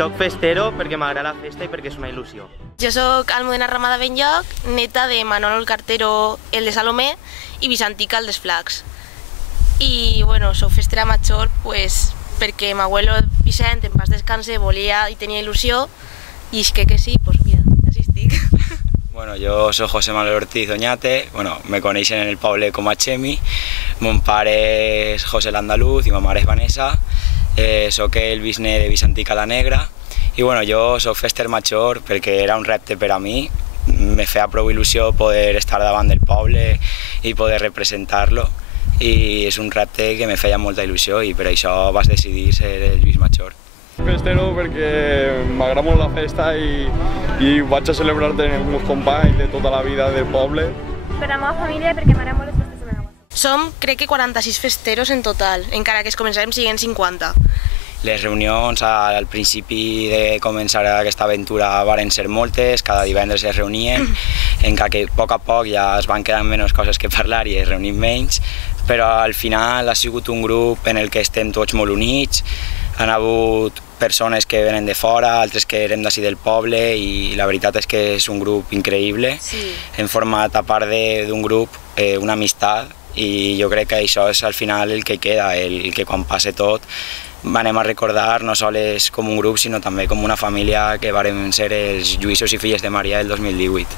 Soc festero perquè m'agrada la festa i perquè és una il·lusió. Jo soc Almudena Ramada Benlloc, neta de Manolo el Cartero, el de Salomé, i Vicentica, el dels Flacs. I bueno, soc festera major pues, perquè m'abuelo Vicent, en paz descanse, volia i tenia il·lusió, i és que sí, pues mira, així estic. Bueno, yo soy José Manuel Ortiz Oñate, bueno, me coneixen en el poble com a Chemi, mon pare és José l'Andaluz i ma mare és Vanessa, soc el bisne de Vicentica la Negra i bueno, jo soc fester major perquè era un repte per a mi, me feia prou il·lusió poder estar davant del poble i poder representar-lo i és un repte que me feia molta il·lusió i per això vaig decidir ser el Lluís Major. Festero perquè m'agrada molt la festa i vaig a celebrar-te amb els meus companys de tota la vida del poble. Per la meva família perquè m'agraden molt les festes de Benaguasil. Som, crec que 46 festeros en total, encara que es començarem siguent 50. Les reunions al principi de començar aquesta aventura varen ser moltes, cada divendres es reunien, encara que a poc ja es van quedant menys coses que parlar i es reunim menys, però al final ha sigut un grup en el que estem tots molt units, han hagut persones que venen de fora, altres que érem d'ací del poble i la veritat és que és un grup increïble. Sí. Hem format, a part d'un grup, una amistat i jo crec que això és al final el que queda, el que quan passe tot anem a recordar no sols com un grup sinó també com una família que vàrem ser els Lluïsos i Filles de Maria del 2018.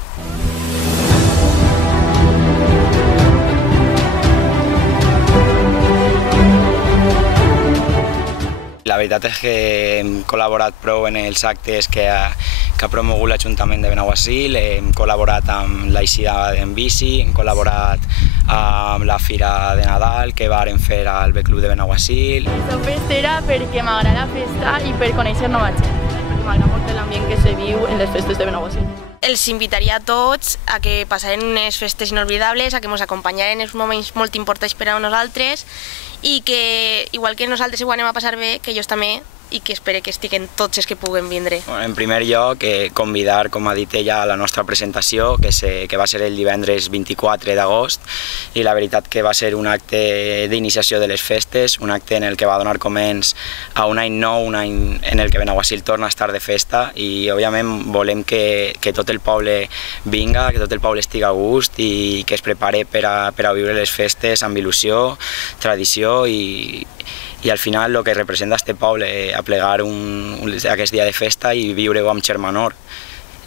La veritat és que hem col·laborat prou en els actes que ha promogut l'Ajuntament de Benaguasil, hem col·laborat amb l'Eixida en bici, hem col·laborat amb la Fira de Nadal que vàrem fer al Beclub de Benaguasil. Soc festera perquè m'agrada la festa i per conèixer nova gent, perquè m'agrada molt l'ambient que se viu en les festes de Benaguasil. Els invitaria a tots a que passaren unes festes inolvidables, a que ens acompanyaren en uns moments molt importants per a nosaltres i que, igual que nosaltres ho anem a passar bé, que ells també, i que espero que estiguen tots els que puguen vindre. En primer lloc, convidar, com ha dit ella, a la nostra presentació, que va ser el divendres 24 d'agost, i la veritat que va ser un acte d'iniciació de les festes, un acte en el que va donar començ a un any nou, un any en el que Benaguasil torna a estar de festa, i òbviament volem que tot el poble vinga, que tot el poble estigui a gust i que es prepare per a viure les festes amb il·lusió, tradició i al final el que representa este poble, aplegar aquest dia de festa i viure-ho amb xermanor.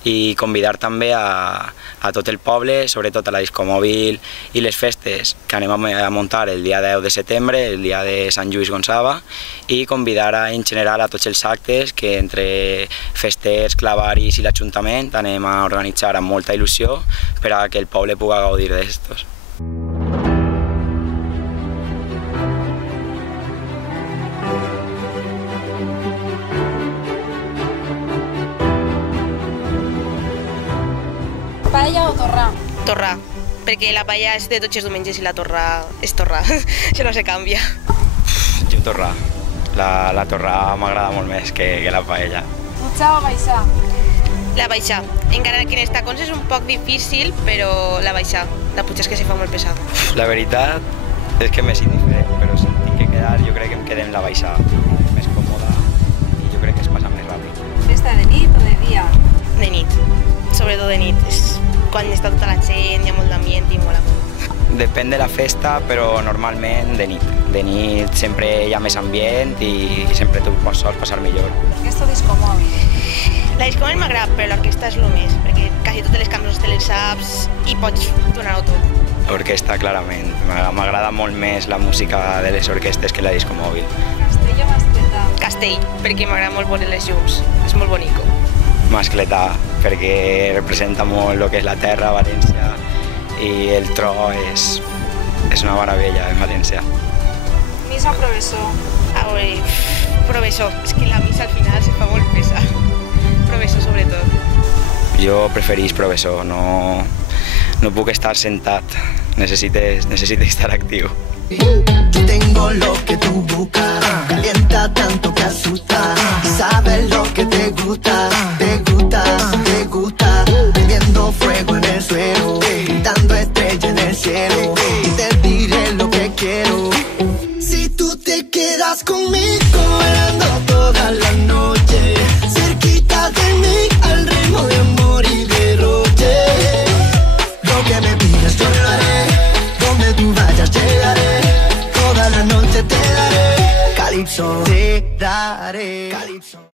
I convidar també a tot el poble, sobretot a la discomòbil i les festes que anem a muntar el dia 10 de setembre, el dia de Sant Lluís Gonçava, i convidar en general a tots els actes que entre festers, clavaris i l'Ajuntament anem a organitzar amb molta il·lusió per a que el poble pugui gaudir d'estos. Paella o torrà? Torrà, perquè la paella és de tots els diumenges i la torrà és torrà, això no se canvia. Jo torrà. La torrà m'agrada molt més que la paella. Dutxa o baixar? La baixar, encara que en els tacons és un poc difícil, però la baixar. La puja és que se fa molt pesada. La veritat és que m'és indiferent, però si tinc que quedar jo crec que em quedem la baixar, més còmoda i jo crec que es passa més ràpid. Festa de nit o de dia? De nit, sobretot de nit. És quan està tota la gent, hi ha molt d'ambient i mola molt. Depèn de la festa, però normalment de nit. De nit sempre hi ha més ambient i sempre tu pots passar millor. Aquesta discomòbil? La discomòbil m'agrada, però l'orquestra és el més, perquè quasi totes les cançons te les saps i pots donar-ho tot. L'orquestra, clarament. M'agrada molt més la música de les orquestes que la discomòbil. Castell o mascletà? Castell, perquè m'agrada molt veure les llums, és molt bonico. Mascletà, perquè representa molt el que és la terra, València, i el tro és una meravella en València. Missa o professor? A veure, professor, és que la missa al final se fa molt pesa. Professor sobretot. Jo preferís professor, no puc estar sentat, necessito estar actiu. Yo tengo lo que tú buscas, calienta tanto que asusta, sabes lo que te gusta, prendiendo fuego en el suelo, pintando estrella en el cielo, y te diré lo que quiero. Si tú te quedas conmigo, bailando toda la noche, Calipso, te daré Calipso.